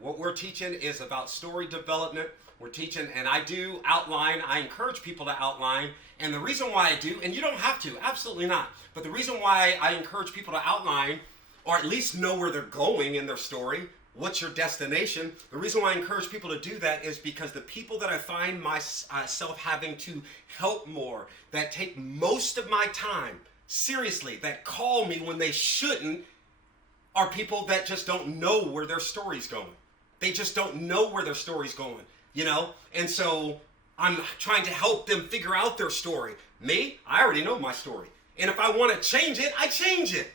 What we're teaching is about story development. We're teaching, and I do outline. I encourage people to outline. And the reason why I do, and you don't have to, absolutely not. But the reason why I encourage people to outline, or at least know where they're going in their story, what's your destination? The reason why I encourage people to do that is because the people that I find myself having to help more, that take most of my time, seriously, that call me when they shouldn't, are people that just don't know where their story's going. They just don't know where their story's going, you know? And so I'm trying to help them figure out their story. Me, I already know my story. And if I want to change it, I change it.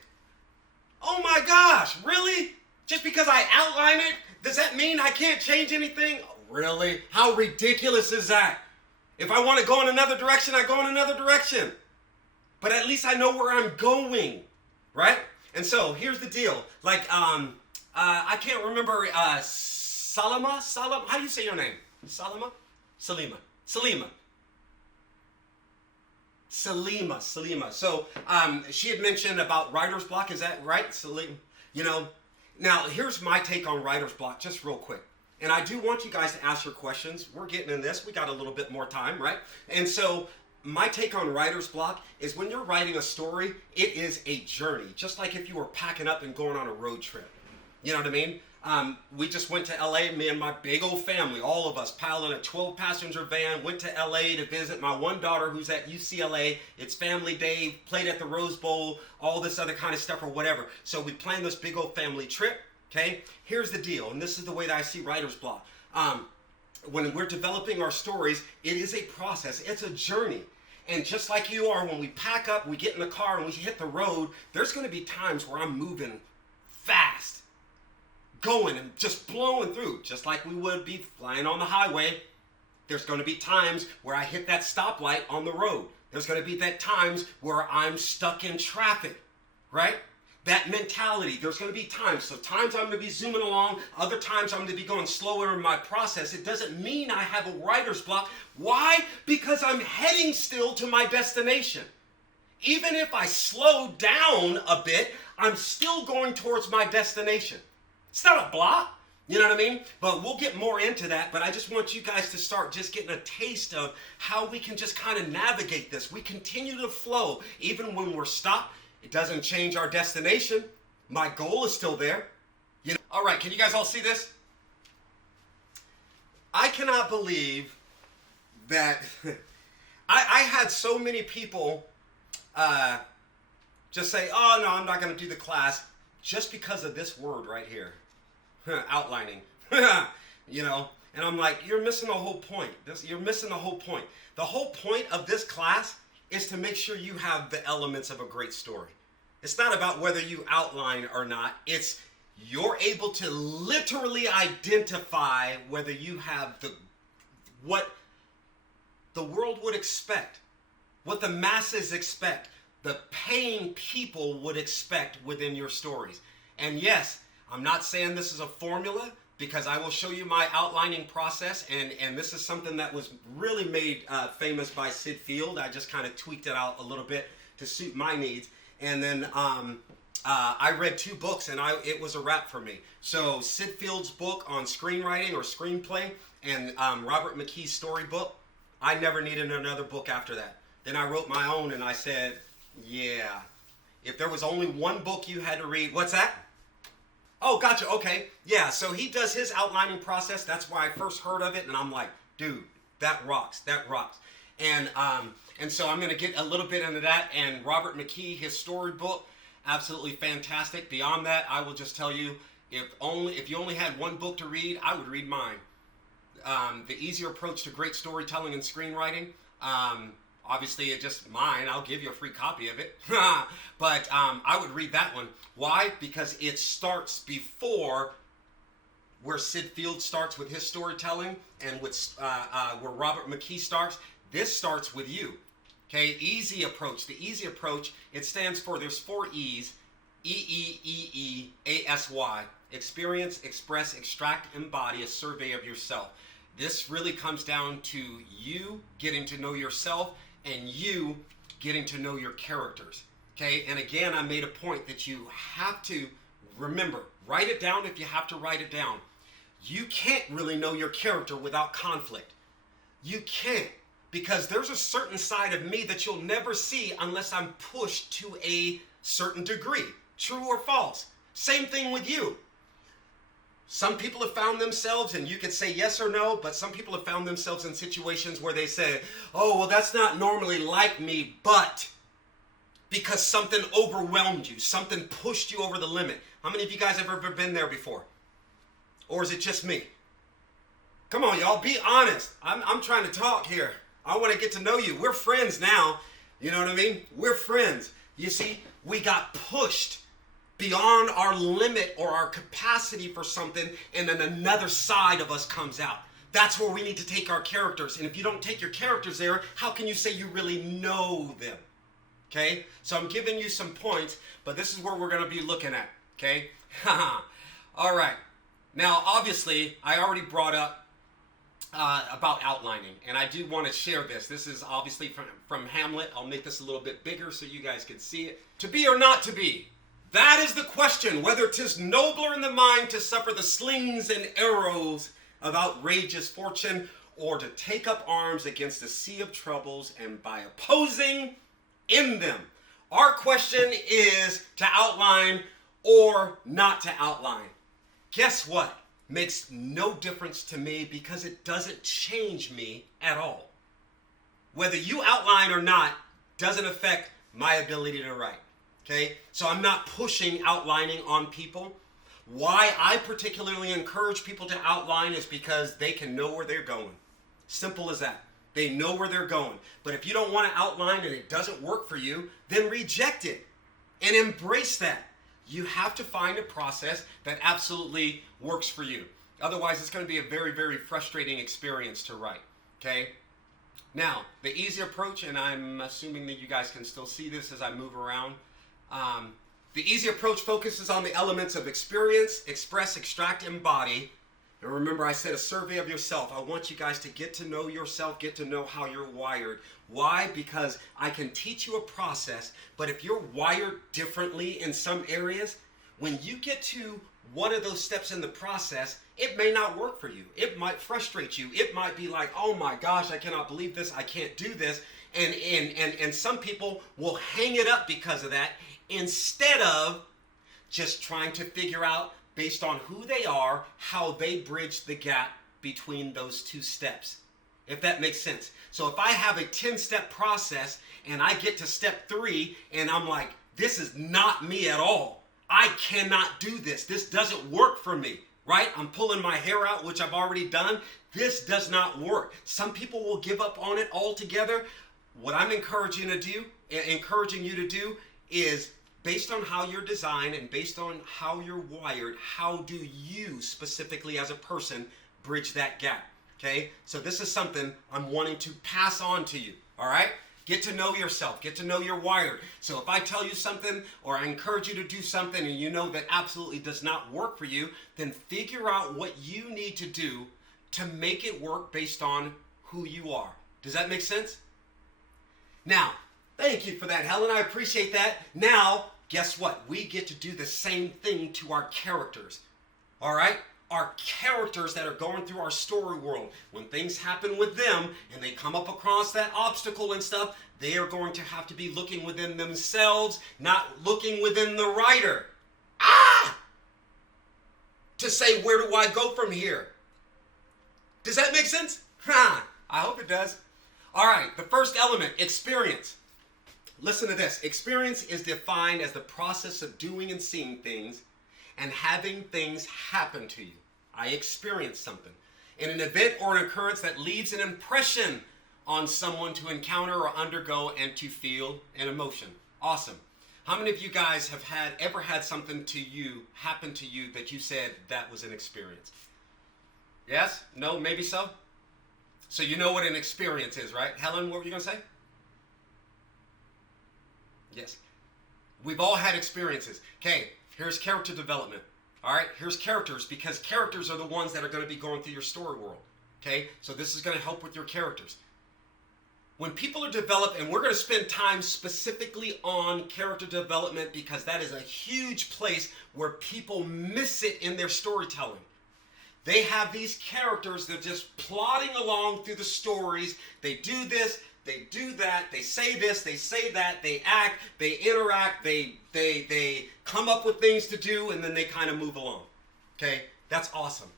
Oh my gosh, really? Just because I outline it, does that mean I can't change anything? Really? How ridiculous is that? If I want to go in another direction, I go in another direction. But at least I know where I'm going, right? And so here's the deal. Like, I can't remember, Salima, how do you say your name? Salima? Salima. So she had mentioned about writer's block. Is that right, Salima? You know, now here's my take on writer's block, just real quick. And I do want you guys to ask your questions. We're getting in this. We got a little bit more time, right? And so my take on writer's block is when you're writing a story, it is a journey. Just like if you were packing up and going on a road trip. You know what I mean? We just went to LA, me and my big old family, all of us piled in a 12-passenger van, went to LA to visit my one daughter who's at UCLA. It's family day, played at the Rose Bowl, all this other kind of stuff or whatever. So we planned this big old family trip, okay? Here's the deal, and this is the way that I see writer's block. When we're developing our stories, it is a process. It's a journey. And just like you are, when we pack up, we get in the car and we hit the road, there's going to be times where I'm moving fast, going and just blowing through, just like we would be flying on the highway. There's going to be times where I hit that stoplight on the road. There's going to be that times where I'm stuck in traffic, right? That mentality, there's going to be times. So times I'm going to be zooming along, other times I'm going to be going slower in my process. It doesn't mean I have a writer's block. Why? Because I'm heading still to my destination. Even if I slow down a bit, I'm still going towards my destination. It's not a block, you know what I mean? But we'll get more into that, but I just want you guys to start just getting a taste of how we can just kind of navigate this. We continue to flow, even when we're stopped. It doesn't change our destination. My goal is still there. You know? All right, can you guys all see this? I cannot believe that I had so many people just say, oh no, I'm not going to do the class just because of this word right here. Outlining. You know, and I'm like, you're missing the whole point. You're missing the whole point. The whole point of this class is to make sure you have the elements of a great story. It's not about whether you outline or not. It's you're able to literally identify whether you have what the world would expect, what the masses expect, the paying people would expect within your stories. And yes, I'm not saying this is a formula, because I will show you my outlining process, and this is something that was really made famous by Sid Field. I just kind of tweaked it out a little bit to suit my needs. And then I read 2 books, and it was a wrap for me. So Sid Field's book on screenwriting or screenplay, and Robert McKee's storybook. I never needed another book after that. Then I wrote my own, and I said, yeah, if there was only one book you had to read, what's that? Oh, gotcha. Okay. Yeah. So he does his outlining process. That's why I first heard of it. And I'm like, dude, that rocks. That rocks. And so I'm going to get a little bit into that. And Robert McKee, his storybook, absolutely fantastic. Beyond that, I will just tell you, if you only had one book to read, I would read mine. The Easy Approach to Great Storytelling and Screenwriting. Obviously, it's just mine. I'll give you a free copy of it. But I would read that one. Why? Because it starts before where Sid Field starts with his storytelling and where Robert McKee starts. This starts with you. Okay, Easy Approach. The Easy Approach, it stands for, there's 4 E's. EEEEasy. Experience, express, extract, embody, a survey of yourself. This really comes down to you getting to know yourself and you getting to know your characters. Okay, and again, I made a point that you have to remember, write it down if you have to write it down. You can't really know your character without conflict. You can't, because there's a certain side of me that you'll never see unless I'm pushed to a certain degree. True or false? Same thing with you. Some people have found themselves, and you could say yes or no, but some people have found themselves in situations where they say, oh, well, that's not normally like me, but because something overwhelmed you, something pushed you over the limit. How many of you guys have ever been there before? Or is it just me? Come on, y'all, be honest. I'm trying to talk here. I want to get to know you. We're friends now. You know what I mean? We're friends. You see, we got pushed beyond our limit or our capacity for something, and then another side of us comes out. That's where we need to take our characters. And if you don't take your characters there, how can you say you really know them? Okay? So I'm giving you some points, but this is where we're going to be looking at. Okay? All right. Now, obviously, I already brought up about outlining, and I do want to share this. This is obviously from Hamlet. I'll make this a little bit bigger so you guys can see it. To be or not to be? That is the question, whether 'tis nobler in the mind to suffer the slings and arrows of outrageous fortune, or to take up arms against a sea of troubles, and by opposing in them. Our question is to outline or not to outline. Guess what? Makes no difference to me, because it doesn't change me at all. Whether you outline or not doesn't affect my ability to write. Okay? So I'm not pushing outlining on people. Why I particularly encourage people to outline is because they can know where they're going. Simple as that. They know where they're going. But if you don't want to outline and it doesn't work for you, then reject it and embrace that. You have to find a process that absolutely works for you. Otherwise, it's going to be a very, very frustrating experience to write. Okay? Now, the easy approach, and I'm assuming that you guys can still see this as I move around. The easy approach focuses on the elements of experience, express, extract, embody. And remember, I said a survey of yourself. I want you guys to get to know yourself, get to know how you're wired. Why? Because I can teach you a process, but if you're wired differently in some areas, when you get to one of those steps in the process, it may not work for you. It might frustrate you. It might be like, oh my gosh, I cannot believe this. I can't do this. And some people will hang it up because of that, instead of just trying to figure out, based on who they are, how they bridge the gap between those two steps. If that makes sense. So if I have a 10-step process and I get to step 3 and I'm like, this is not me at all. I cannot do this. This doesn't work for me, right? I'm pulling my hair out, which I've already done. This does not work. Some people will give up on it altogether. What I'm encouraging you to do is, based on how you're designed and based on how you're wired, how do you specifically as a person bridge that gap? Okay, so this is something I'm wanting to pass on to you. All right, get to know yourself, get to know your wired. So if I tell you something or I encourage you to do something and you know that absolutely does not work for you, then figure out what you need to do to make it work based on who you are. Does that make sense? Now, thank you for that, Helen. I appreciate that. Now, guess what? We get to do the same thing to our characters. All right? Our characters that are going through our story world. When things happen with them and they come up across that obstacle and stuff, they are going to have to be looking within themselves, not looking within the writer. To say, where do I go from here? Does that make sense? I hope it does. All right, the first element, experience. Listen to this. Experience is defined as the process of doing and seeing things and having things happen to you. I experienced something. In an event or an occurrence that leaves an impression on someone to encounter or undergo and to feel an emotion. Awesome. How many of you guys have ever had something to you happen to you that you said that was an experience? Yes? No? Maybe so? So you know what an experience is, right? Helen, what were you going to say? Yes. We've all had experiences. Okay, here's character development. All right, here's characters, because characters are the ones that are going to be going through your story world. Okay, so this is going to help with your characters. When people are developed, and we're going to spend time specifically on character development because that is a huge place where people miss it in their storytelling. They have these characters that are just plodding along through the stories. They do this, they do that, they say this, they say that, they act, they interact, they come up with things to do, and then they kind of move along. Okay? That's awesome.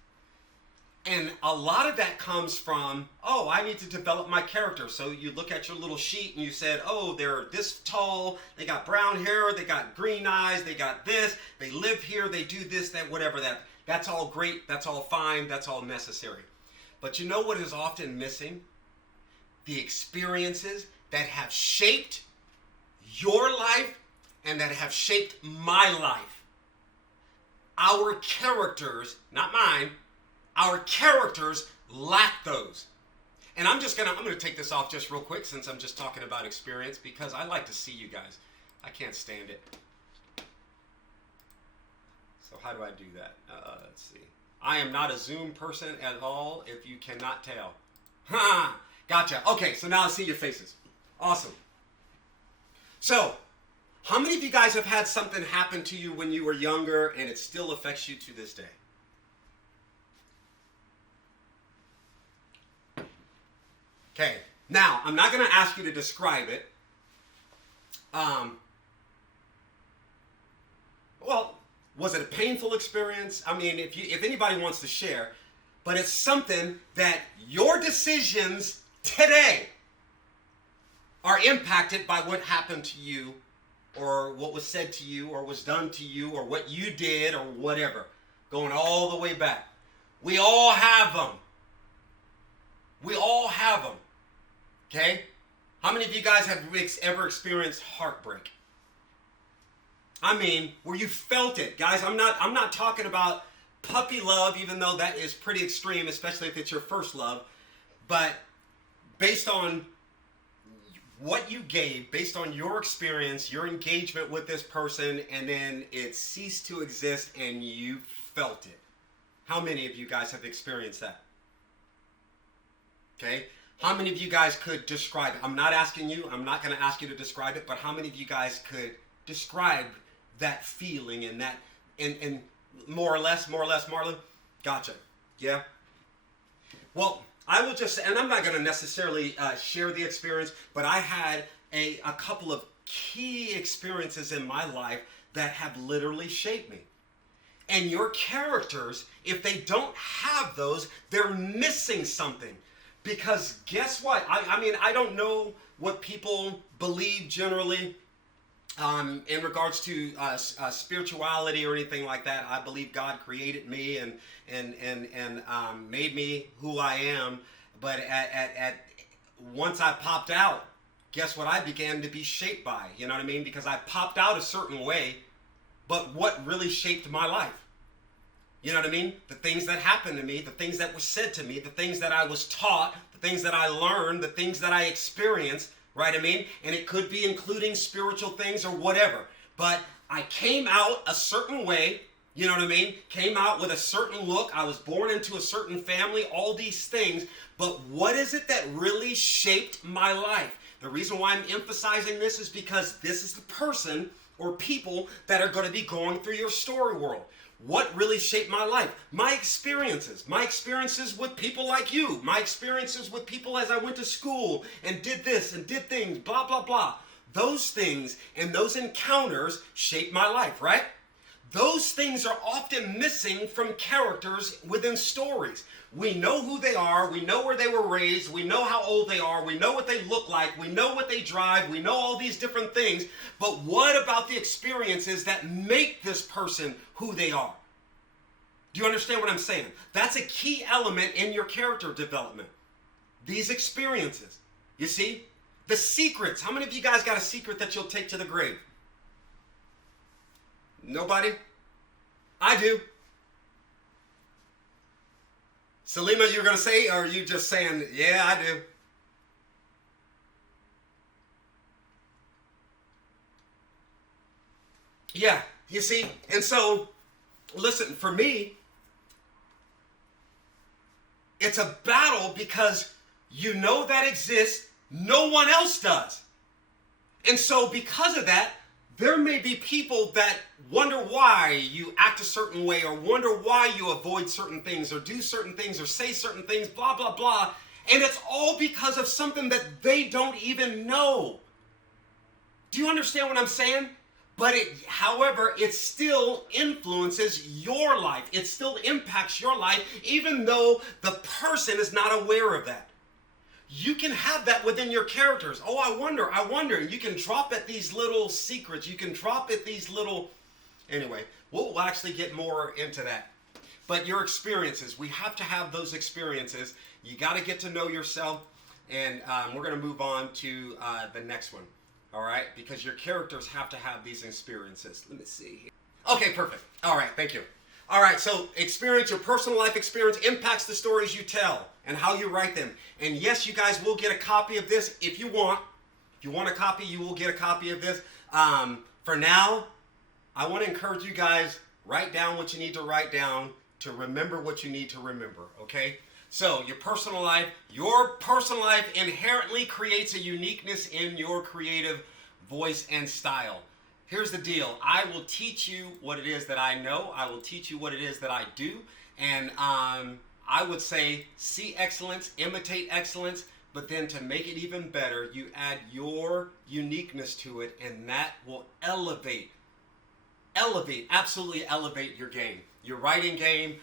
And a lot of that comes from, oh, I need to develop my character. So you look at your little sheet and you said, oh, they're this tall, they got brown hair, they got green eyes, they got this, they live here, they do this, that, whatever that. That's all great, that's all fine, that's all necessary. But you know what is often missing? The experiences that have shaped your life and that have shaped my life. Our characters, not mine, our characters lack those. And I'm gonna take this off just real quick since I'm just talking about experience, because I like to see you guys. I can't stand it. So how do I do that? Let's see. I am not a Zoom person at all, if you cannot tell. Ha! Gotcha. Okay, so now I see your faces. Awesome. So, how many of you guys have had something happen to you when you were younger and it still affects you to this day? Okay, now, I'm not going to ask you to describe it. Well, was it a painful experience? I mean, if anybody wants to share, but it's something that your decisions today are impacted by what happened to you, or what was said to you, or was done to you, or what you did, or whatever, going all the way back. We all have them. We all have them. Okay? How many of you guys have ever experienced heartbreak? I mean, where you felt it. Guys, I'm not talking about puppy love, even though that is pretty extreme, especially if it's your first love. But based on what you gave, based on your experience, your engagement with this person, and then it ceased to exist and you felt it. How many of you guys have experienced that? Okay? How many of you guys could describe it? I'm not asking you, I'm not going to ask you to describe it, but how many of you guys could describe that feeling and that, and more or less, Marlon? Gotcha. Yeah? Well, I will just say, and I'm not going to necessarily share the experience, but I had a couple of key experiences in my life that have literally shaped me. And your characters, if they don't have those, they're missing something. Because guess what? I mean, I don't know what people believe generally in regards to spirituality or anything like that. I believe God created me and made me who I am. But at once I popped out, guess what I began to be shaped by? You know what I mean? Because I popped out a certain way, but what really shaped my life? You know what I mean? The things that happened to me, the things that were said to me, the things that I was taught, the things that I learned, the things that I experienced, right? I mean, and it could be including spiritual things or whatever. But I came out a certain way, you know what I mean? Came out with a certain look. I was born into a certain family, all these things. But what is it that really shaped my life? The reason why I'm emphasizing this is because this is the person or people that are going to be going through your story world. What really shaped my life? My experiences with people like you, my experiences with people as I went to school and did this and did things, blah, blah, blah. Those things and those encounters shaped my life, right? Those things are often missing from characters within stories. We know who they are, we know where they were raised, we know how old they are, we know what they look like, we know what they drive, we know all these different things, but what about the experiences that make this person who they are? Do you understand what I'm saying? That's a key element in your character development. These experiences. You see? The secrets. How many of you guys got a secret that you'll take to the grave? Nobody? I do. Salima, you were going to say, or are you just saying, yeah, I do? Yeah, you see? And so, listen, for me, it's a battle because you know that exists, no one else does. And so because of that, There may be people that wonder why you act a certain way, or wonder why you avoid certain things, or do certain things, or say certain things, blah, blah, blah. And it's all because of something that they don't even know. Do you understand what I'm saying? But however, it still influences your life. It still impacts your life, even though the person is not aware of that. You can have that within your characters. Oh, I wonder. And you can drop at these little secrets. You can drop at these little... Anyway, we'll actually get more into that. But your experiences, we have to have those experiences. You got to get to know yourself. And we're going to move on to the next one. All right? Because your characters have to have these experiences. Let me see. Okay, perfect. All right, thank you. All right, so experience, your personal life experience impacts the stories you tell and how you write them. And yes, you guys will get a copy of this if you want. If you want a copy, you will get a copy of this. For now, I want to encourage you guys, write down what you need to write down to remember what you need to remember, okay? So your personal life inherently creates a uniqueness in your creative voice and style. Here's the deal. I will teach you what it is that I know. I will teach you what it is that I do. And I would say see excellence, imitate excellence, but then to make it even better, you add your uniqueness to it, and that will absolutely elevate your game. Your writing game,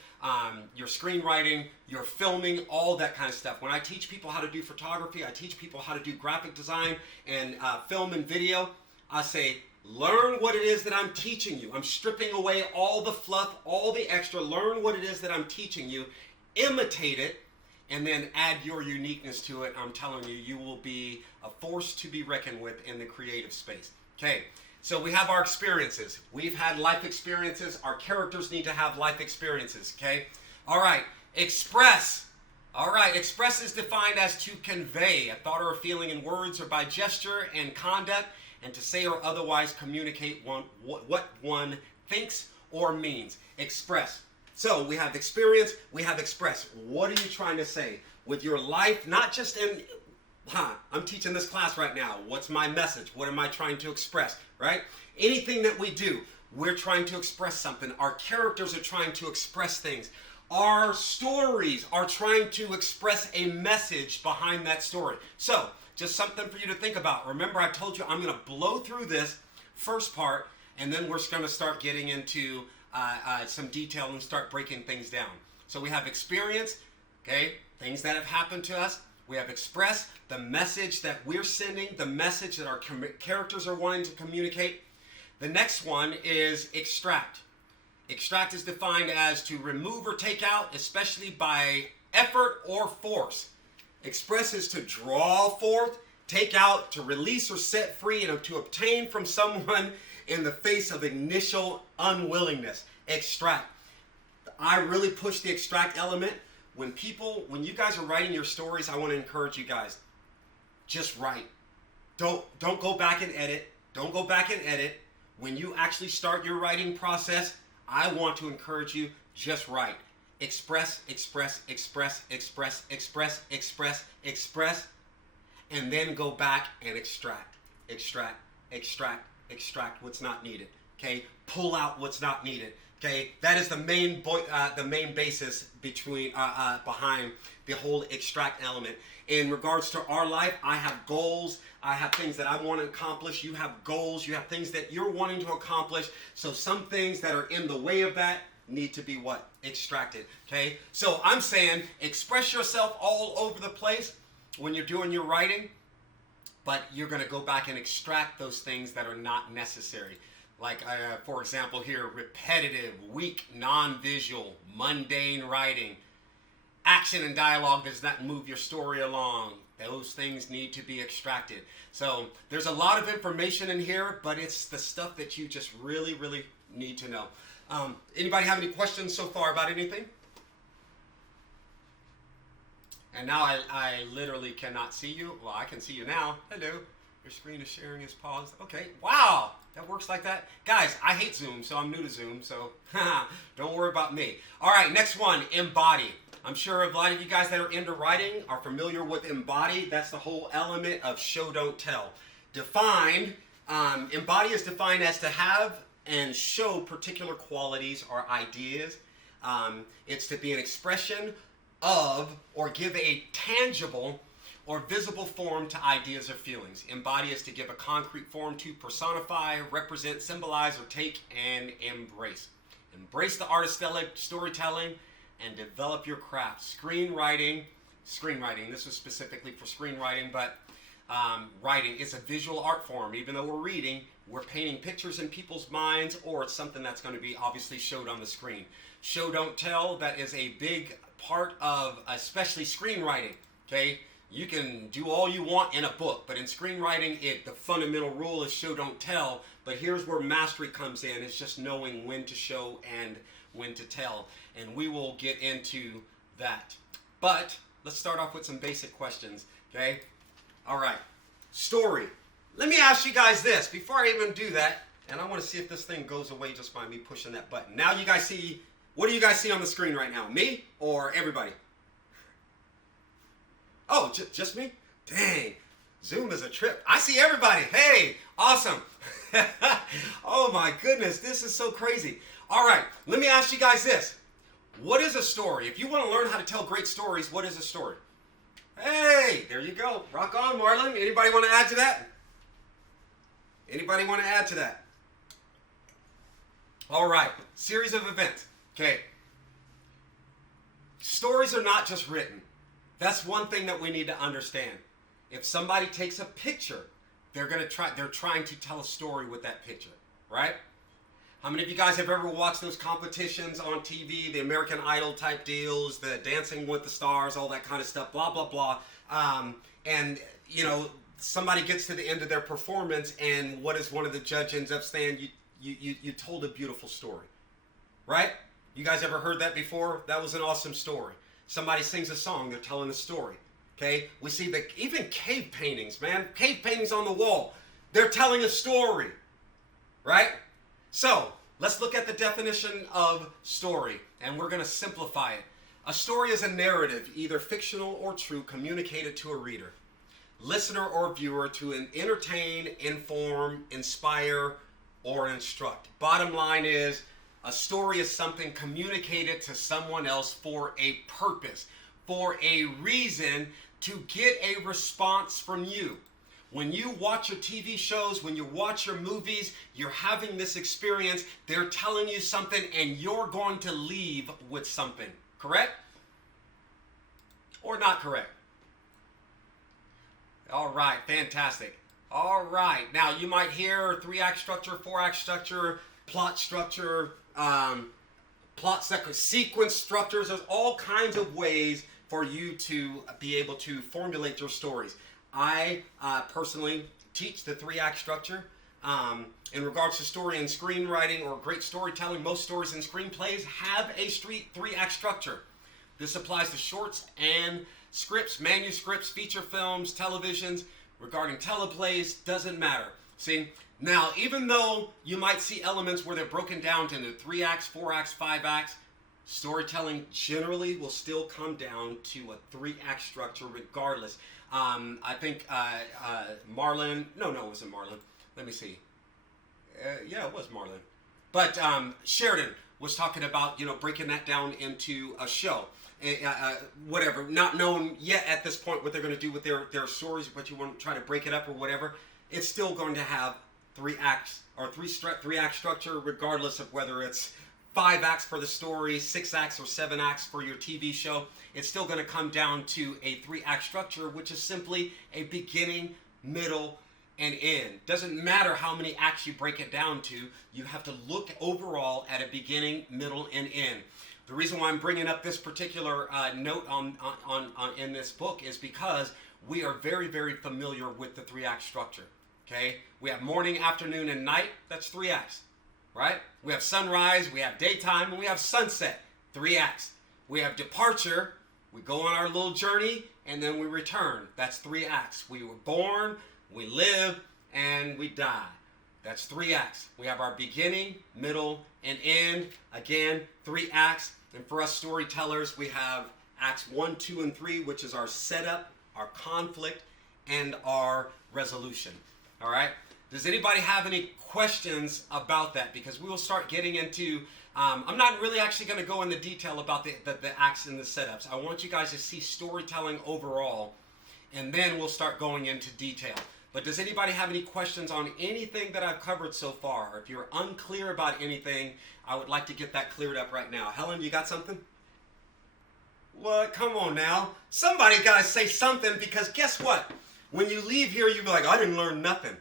your screenwriting, your filming, all that kind of stuff. When I teach people how to do photography, I teach people how to do graphic design and film and video, I say, learn what it is that I'm teaching you. I'm stripping away all the fluff, all the extra. Learn what it is that I'm teaching you. Imitate it, and then add your uniqueness to it. I'm telling you, you will be a force to be reckoned with in the creative space. Okay, so we have our experiences. We've had life experiences. Our characters need to have life experiences, okay? All right, express. All right, express is defined as to convey a thought or a feeling in words or by gesture and conduct, and to say or otherwise communicate what one thinks or means. Express. So we have experience, we have express. What are you trying to say with your life? Not just in, I'm teaching this class right now. What's my message? What am I trying to express, right? Anything that we do, we're trying to express something. Our characters are trying to express things. Our stories are trying to express a message behind that story. So, just something for you to think about. Remember, I told you I'm going to blow through this first part, and then we're going to start getting into some detail and start breaking things down. So we have experience, okay, things that have happened to us. We have express, the message that we're sending, the message that our characters are wanting to communicate. The next one is extract. Extract is defined as to remove or take out, especially by effort or force. Express is to draw forth, take out, to release or set free, and to obtain from someone in the face of initial unwillingness. Extract. I really push the extract element. When you guys are writing your stories, I want to encourage you guys, just write. Don't go back and edit. Don't go back and edit. When you actually start your writing process, I want to encourage you, just write. Express, express, express, express, express, express, express, and then go back and extract, extract, extract, extract what's not needed. Okay, pull out what's not needed. Okay, that is the main basis behind the whole extract element. In regards to our life, I have goals. I have things that I want to accomplish. You have goals. You have things that you're wanting to accomplish. So some things that are in the way of that need to be what? Extracted. Okay? So I'm saying express yourself all over the place when you're doing your writing, but you're going to go back and extract those things that are not necessary. Like, for example here, repetitive, weak, non-visual, mundane writing. Action and dialogue does not move your story along. Those things need to be extracted. So there's a lot of information in here, but it's the stuff that you just really, really need to know. Anybody have any questions so far about anything? And now I literally cannot see you. Well, I can see you now. Hello. Your screen is sharing is paused. Okay. Wow. That works like that. Guys, I hate Zoom, so I'm new to Zoom, so don't worry about me. All right, next one, embody. I'm sure a lot of you guys that are into writing are familiar with embody. That's the whole element of show, don't tell. Defined, Embody is defined as to have and show particular qualities or ideas. It's to be an expression of or give a tangible or visible form to ideas or feelings. Embody is to give a concrete form to personify, represent, symbolize, or take and embrace. Embrace the art of storytelling and develop your craft. Screenwriting, this was specifically for screenwriting, but writing is a visual art form. Even though we're reading, we're painting pictures in people's minds, or it's something that's going to be obviously showed on the screen. Show, don't tell, that is a big part of especially screenwriting, okay? You can do all you want in a book, but in screenwriting, the fundamental rule is show, don't tell. But here's where mastery comes in. It's just knowing when to show and when to tell. And we will get into that. But let's start off with some basic questions, okay? All right, story. Let me ask you guys this before I even do that, and I want to see if this thing goes away just by me pushing that button. Now you guys see, what do you guys see on the screen right now? Me or everybody? Oh, just me? Dang, Zoom is a trip. I see everybody. Hey, awesome. Oh my goodness, this is so crazy. All right, let me ask you guys this. What is a story? If you want to learn how to tell great stories, what is a story? Hey, there you go. Rock on, Marlon. Anybody want to add to that? Anybody want to add to that? All right, series of events. Okay. Stories are not just written. That's one thing that we need to understand. If somebody takes a picture, they're trying to tell a story with that picture, right? How many of you guys have ever watched those competitions on TV, the American Idol type deals, the Dancing with the Stars, all that kind of stuff, blah, blah, blah. And, you know, somebody gets to the end of their performance, and what does one of the judges ends up saying? You told a beautiful story, right? You guys ever heard that before? That was an awesome story. Somebody sings a song, they're telling a story, okay? We see even cave paintings, man. Cave paintings on the wall. They're telling a story, right? So, let's look at the definition of story, and we're going to simplify it. A story is a narrative, either fictional or true, communicated to a reader, listener or viewer to entertain, inform, inspire, or instruct. Bottom line is, a story is something communicated to someone else for a purpose, for a reason, to get a response from you. When you watch your TV shows, when you watch your movies, you're having this experience, they're telling you something, and you're going to leave with something. Correct? Or not correct? All right, fantastic. All right, now you might hear 3-act structure, 4-act structure, plot structure, sequence structures. There's all kinds of ways for you to be able to formulate your stories. I personally teach the 3-act structure. In regards to story and screenwriting or great storytelling, most stories and screenplays have a 3-act structure. This applies to shorts and scripts, manuscripts, feature films, televisions. Regarding teleplays, doesn't matter. See, now even though you might see elements where they're broken down into 3 acts, 4 acts, 5 acts, storytelling generally will still come down to a 3-act structure regardless. I think Marlon, no, it wasn't Marlon. Let me see. Yeah, it was Marlon. But Sheridan was talking about, breaking that down into a show. Whatever, not known yet at this point what they're going to do with their stories, but you want to try to break it up or whatever. It's still going to have 3 acts or 3-act structure, regardless of whether it's 5 acts for the story, 6 acts or 7 acts for your TV show. It's still going to come down to a 3-act structure, which is simply a beginning, middle, and end. Doesn't matter how many acts you break it down to. You have to look overall at a beginning, middle, and end. The reason why I'm bringing up this particular note on in this book is because we are very, very familiar with the 3-act structure. Okay, we have morning, afternoon, and night. That's 3 acts, right? We have sunrise, we have daytime, and we have sunset. 3 acts. We have departure. We go on our little journey, and then we return. That's 3 acts. We were born, we live, and we die. That's 3 acts. We have our beginning, middle, and end. Again, 3 acts. And for us storytellers, we have acts 1, 2, and 3, which is our setup, our conflict, and our resolution. All right? Does anybody have any questions about that? Because we will start getting into, I'm not really actually going to go into detail about the acts and the setups. I want you guys to see storytelling overall, and then we'll start going into detail. But does anybody have any questions on anything that I've covered so far? If you're unclear about anything, I would like to get that cleared up right now. Helen, you got something? What? Come on now. Somebody got to say something, because guess what? When you leave here, you'll be like, I didn't learn nothing.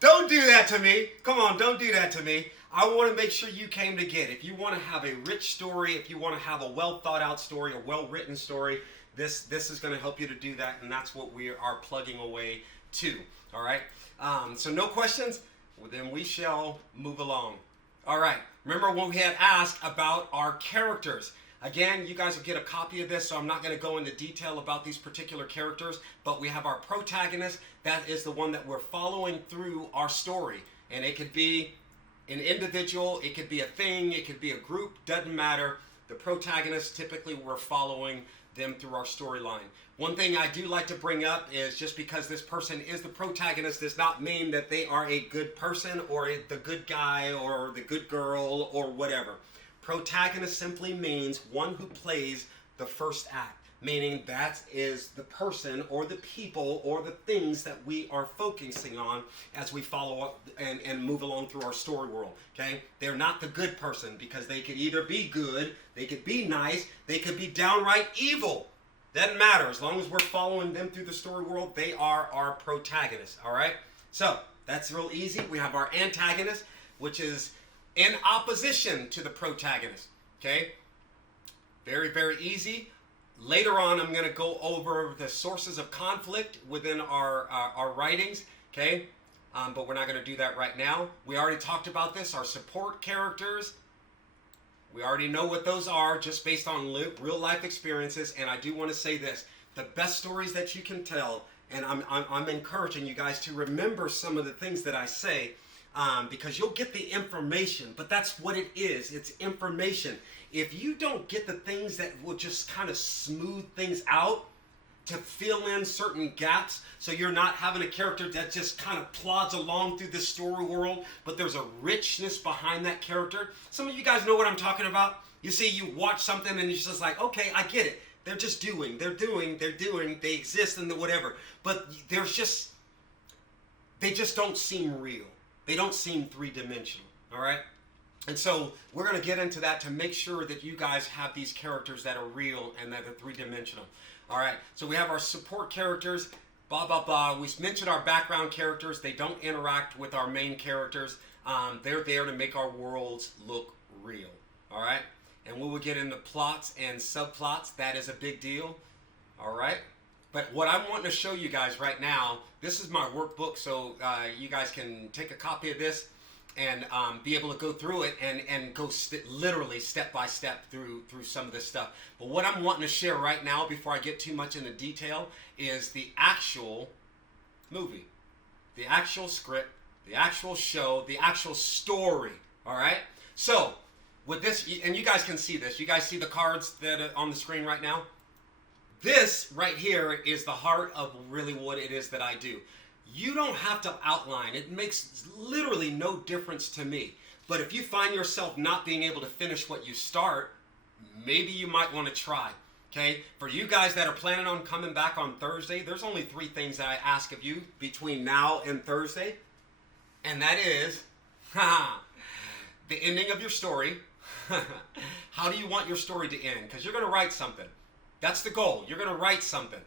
Don't do that to me. Come on, don't do that to me. I want to make sure you came to get. If you want to have a rich story, if you want to have a well thought out story, a well written story, this is going to help you to do that, and that's what we are plugging away to. All right. So no questions? Well, then we shall move along. All right. Remember what we had asked about our characters. Again, you guys will get a copy of this, so I'm not going to go into detail about these particular characters, but we have our protagonist. That is the one that we're following through our story. And it could be an individual, it could be a thing, it could be a group, doesn't matter. The protagonist, typically we're following them through our storyline. One thing I do like to bring up is, just because this person is the protagonist does not mean that they are a good person or the good guy or the good girl or whatever. Protagonist simply means one who plays the first act, meaning that is the person or the people or the things that we are focusing on as we follow up and move along through our story world, okay? They're not the good person, because they could either be good, they could be nice, they could be downright evil. Doesn't matter. As long as we're following them through the story world, they are our protagonists, all right? So that's real easy. We have our antagonist, which is in opposition to the protagonist, okay? Very, very easy. Later on, I'm going to go over the sources of conflict within our writings, okay? But we're not going to do that right now. We already talked about this, our support characters. We already know what those are, just based on real life experiences. And I do want to say this, the best stories that you can tell, and I'm encouraging you guys to remember some of the things that I say, because you'll get the information, but that's what it is. It's information. If you don't get the things that will just kind of smooth things out to fill in certain gaps, so you're not having a character that just kind of plods along through the story world, but there's a richness behind that character. Some of you guys know what I'm talking about. You see, you watch something and you're just like, okay, I get it. They're just doing, they exist and whatever. But they just don't seem real. They don't seem three-dimensional, all right? And so we're going to get into that to make sure that you guys have these characters that are real and that are three-dimensional. All right, so we have our support characters, blah, blah, blah. We mentioned our background characters. They don't interact with our main characters. They're there to make our worlds look real, all right? And we will get into plots and subplots. That is a big deal, all right? But what I'm wanting to show you guys right now, this is my workbook, so you guys can take a copy of this and be able to go through it and go literally step by step through some of this stuff. But what I'm wanting to share right now, before I get too much into detail, is the actual movie, the actual script, the actual show, the actual story, all right? So with this, and you guys can see this. You guys see the cards that are on the screen right now? This right here is the heart of really what it is that I do. You don't have to outline. It makes literally no difference to me. But if you find yourself not being able to finish what you start, maybe you might want to try. Okay? For you guys that are planning on coming back on Thursday, there's only 3 things that I ask of you between now and Thursday. And that is, the ending of your story. How do you want your story to end? Because you're going to write something. That's the goal. You're going to write something.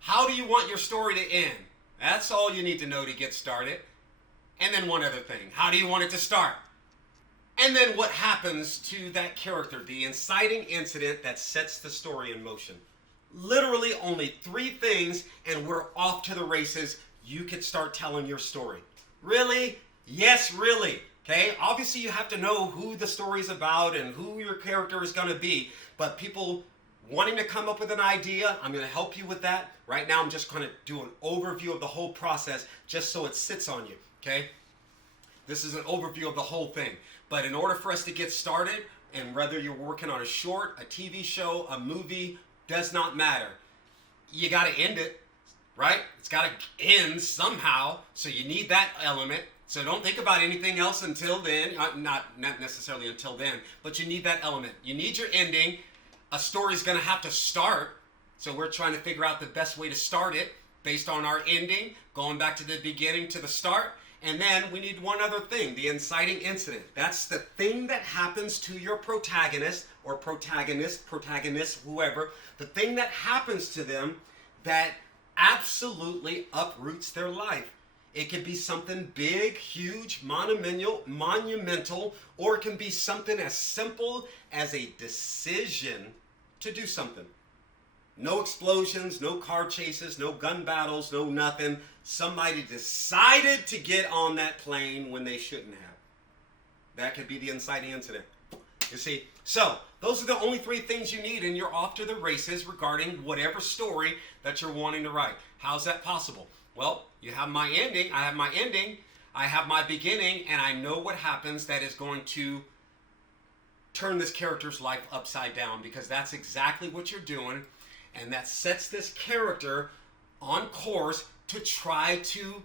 How do you want your story to end? That's all you need to know to get started. And then one other thing. How do you want it to start? And then what happens to that character? The inciting incident that sets the story in motion. Literally only 3 things, and we're off to the races. You could start telling your story. Really? Yes, really. Okay? Obviously, you have to know who the story's about and who your character is going to be. But people wanting to come up with an idea, I'm going to help you with that. Right now, I'm just going to do an overview of the whole process just so it sits on you, okay? This is an overview of the whole thing. But in order for us to get started, and whether you're working on a short, a TV show, a movie, does not matter. You got to end it, right? It's got to end somehow, so you need that element. So don't think about anything else until then, not necessarily until then, but you need that element. You need your ending. A story's going to have to start, so we're trying to figure out the best way to start it based on our ending, going back to the beginning to the start. And then we need one other thing, the inciting incident. That's the thing that happens to your protagonist or protagonist, whoever, the thing that happens to them that absolutely uproots their life. It can be something big, huge, monumental, or it can be something as simple as a decision to do something. No explosions, no car chases, no gun battles, no nothing. Somebody decided to get on that plane when they shouldn't have. That could be the inciting incident. You see? So, those are the only three things you need, and you're off to the races regarding whatever story that you're wanting to write. How's that possible? Well, you have my ending, I have my ending, I have my beginning, and I know what happens that is going to turn this character's life upside down, because that's exactly what you're doing. And that sets this character on course to try to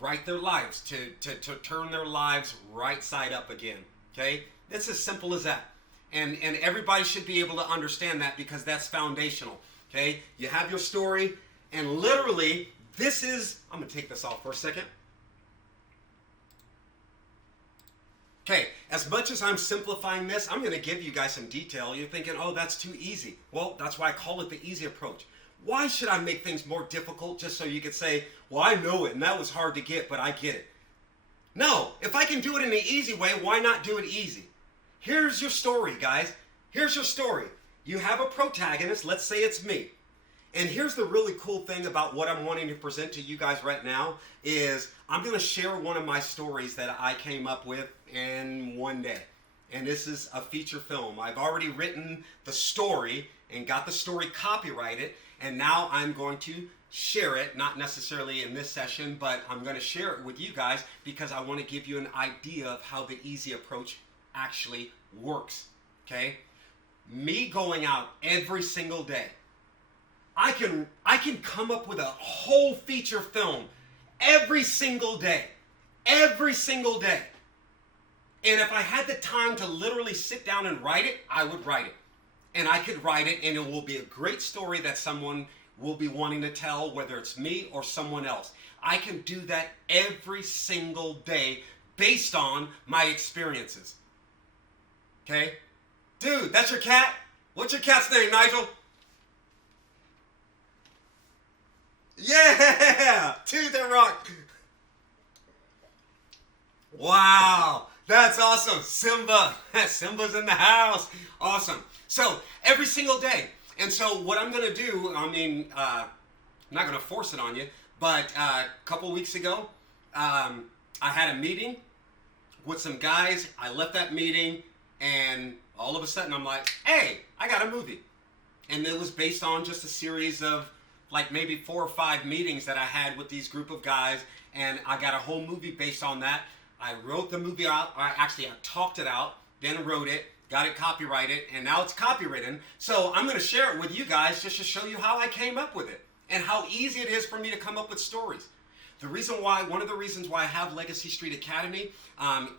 right their lives, to turn their lives right side up again. Okay? It's as simple as that. And everybody should be able to understand that, because that's foundational. Okay? You have your story, and literally, this is, I'm going to take this off for a second. Okay, as much as I'm simplifying this, I'm going to give you guys some detail. You're thinking, oh, that's too easy. Well, that's why I call it the easy approach. Why should I make things more difficult just so you could say, well, I know it and that was hard to get, but I get it? No, if I can do it in the easy way, why not do it easy? Here's your story, guys. Here's your story. You have a protagonist, let's say it's me. And here's the really cool thing about what I'm wanting to present to you guys right now is I'm going to share one of my stories that I came up with in one day. And this is a feature film. I've already written the story and got the story copyrighted. And now I'm going to share it, not necessarily in this session, but I'm going to share it with you guys because I want to give you an idea of how the easy approach actually works. Okay? Me going out every single day. I can come up with a whole feature film every single day. Every single day. And if I had the time to literally sit down and write it, I would write it. And I could write it, and it will be a great story that someone will be wanting to tell, whether it's me or someone else. I can do that every single day based on my experiences. Okay? Dude, that's your cat? What's your cat's name, Nigel? Yeah! To the rock! Wow! That's awesome! Simba! Simba's in the house! Awesome! So, every single day. And so, what I'm going to do, I'm not going to force it on you, but a couple weeks ago, I had a meeting with some guys. I left that meeting, and all of a sudden, I'm like, hey, I got a movie. And it was based on just a series of like maybe 4 or 5 meetings that I had with these group of guys, and I got a whole movie based on that. I wrote the movie out, I talked it out, then wrote it, got it copyrighted, and now it's copywritten. So I'm going to share it with you guys just to show you how I came up with it and how easy it is for me to come up with stories. One of the reasons why I have Legacy Street Academy,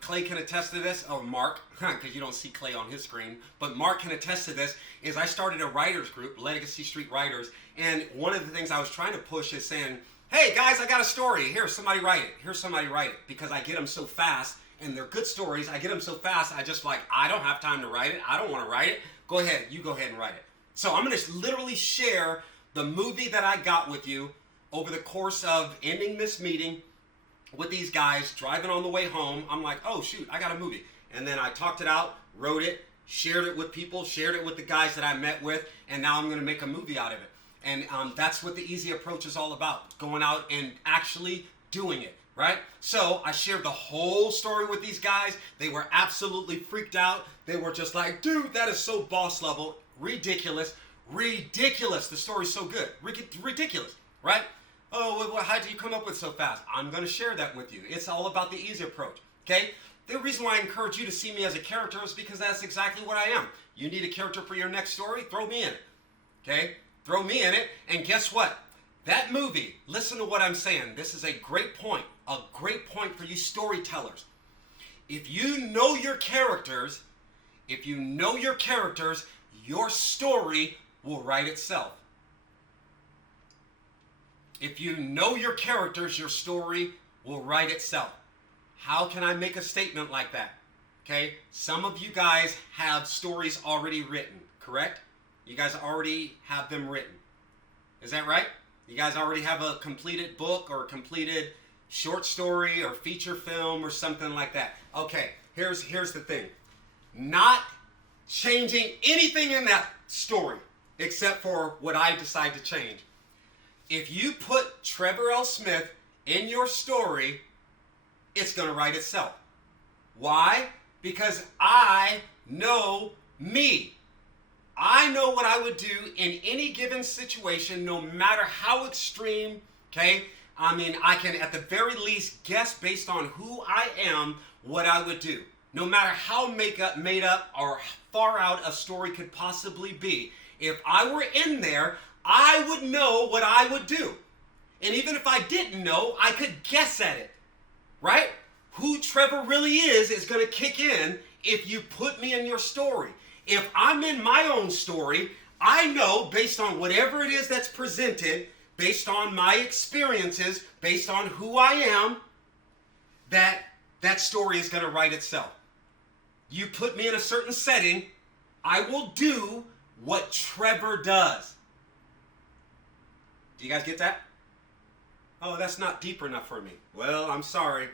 Clay can attest to this, or Mark, because you don't see Clay on his screen, but Mark can attest to this, is I started a writers group, Legacy Street Writers, and one of the things I was trying to push is saying, hey guys, I got a story, here, somebody write it, because I get them so fast, and they're good stories, I get them so fast, I don't have time to write it, I don't want to write it, go ahead and write it. So I'm going to literally share the movie that I got with you over the course of ending this meeting with these guys, driving on the way home. I'm like, oh shoot, I got a movie. And then I talked it out, wrote it, shared it with people, shared it with the guys that I met with, and now I'm going to make a movie out of it. And that's what the easy approach is all about, going out and actually doing it, right? So I shared the whole story with these guys. They were absolutely freaked out. They were just like, dude, that is so boss level, ridiculous. The story's so good, ridiculous, right? Oh, well, how did you come up with so fast? I'm going to share that with you. It's all about the easy approach, okay? The reason why I encourage you to see me as a character is because that's exactly what I am. You need a character for your next story? Throw me in it, okay? Throw me in it, and guess what? That movie, listen to what I'm saying. This is a great point for you storytellers. If you know your characters, your story will write itself. If you know your characters, your story will write itself. How can I make a statement like that? Okay, some of you guys have stories already written, correct? You guys already have them written. Is that right? You guys already have a completed book or a completed short story or feature film or something like that. Okay, here's the thing. Not changing anything in that story except for what I decide to change. If you put Trevor L. Smith in your story, it's going to write itself. Why? Because I know me. I know what I would do in any given situation, no matter how extreme, okay? I mean, I can at the very least guess based on who I am what I would do. No matter how made up or far out a story could possibly be. If I were in there, I would know what I would do. And even if I didn't know, I could guess at it, right? Who Trevor really is going to kick in if you put me in your story. If I'm in my own story, I know based on whatever it is that's presented, based on my experiences, based on who I am, that story is going to write itself. You put me in a certain setting, I will do what Trevor does. Do you guys get that? Oh, that's not deep enough for me. Well, I'm sorry.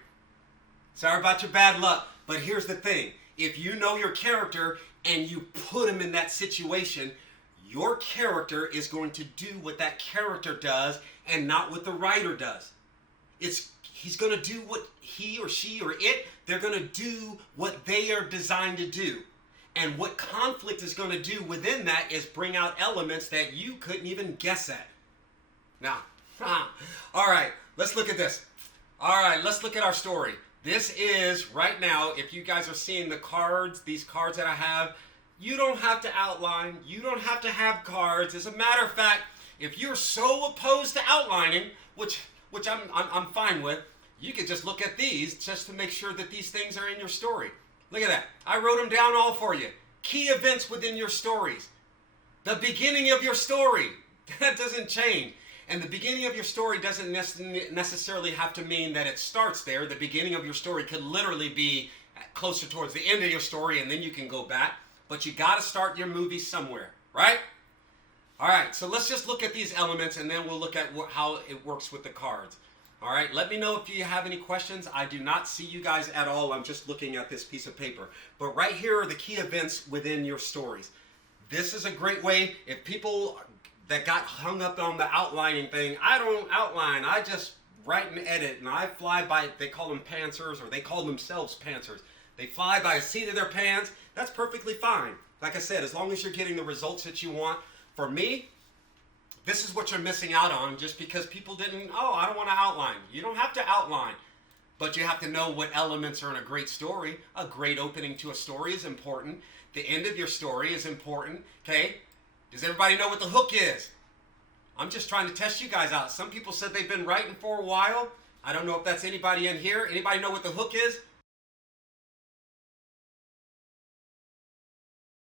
Sorry about your bad luck. But here's the thing. If you know your character and you put him in that situation, your character is going to do what that character does and not what the writer does. He's going to do what he or she or it, they're going to do what they are designed to do. And what conflict is going to do within that is bring out elements that you couldn't even guess at. Now, all right, let's look at this. All right, let's look at our story. This is, right now, if you guys are seeing the cards, these cards that I have, you don't have to outline. You don't have to have cards. As a matter of fact, if you're so opposed to outlining, which I'm fine with, you could just look at these just to make sure that these things are in your story. Look at that. I wrote them down all for you. Key events within your stories. The beginning of your story. That doesn't change. And the beginning of your story doesn't necessarily have to mean that it starts there. The beginning of your story could literally be closer towards the end of your story, and then you can go back. But you got to start your movie somewhere, right? All right, so let's just look at these elements, and then we'll look at how it works with the cards. All right, let me know if you have any questions. I do not see you guys at all. I'm just looking at this piece of paper. But right here are the key events within your stories. This is a great way if people that got hung up on the outlining thing. I don't outline. I just write and edit, and I fly by, they call them pantsers, or they call themselves pantsers. They fly by the seat of their pants. That's perfectly fine. Like I said, as long as you're getting the results that you want. For me, this is what you're missing out on just because people didn't, I don't want to outline. You don't have to outline, but you have to know what elements are in a great story. A great opening to a story is important. The end of your story is important, okay? Does everybody know what the hook is? I'm just trying to test you guys out. Some people said they've been writing for a while. I don't know if that's anybody in here. Anybody know what the hook is?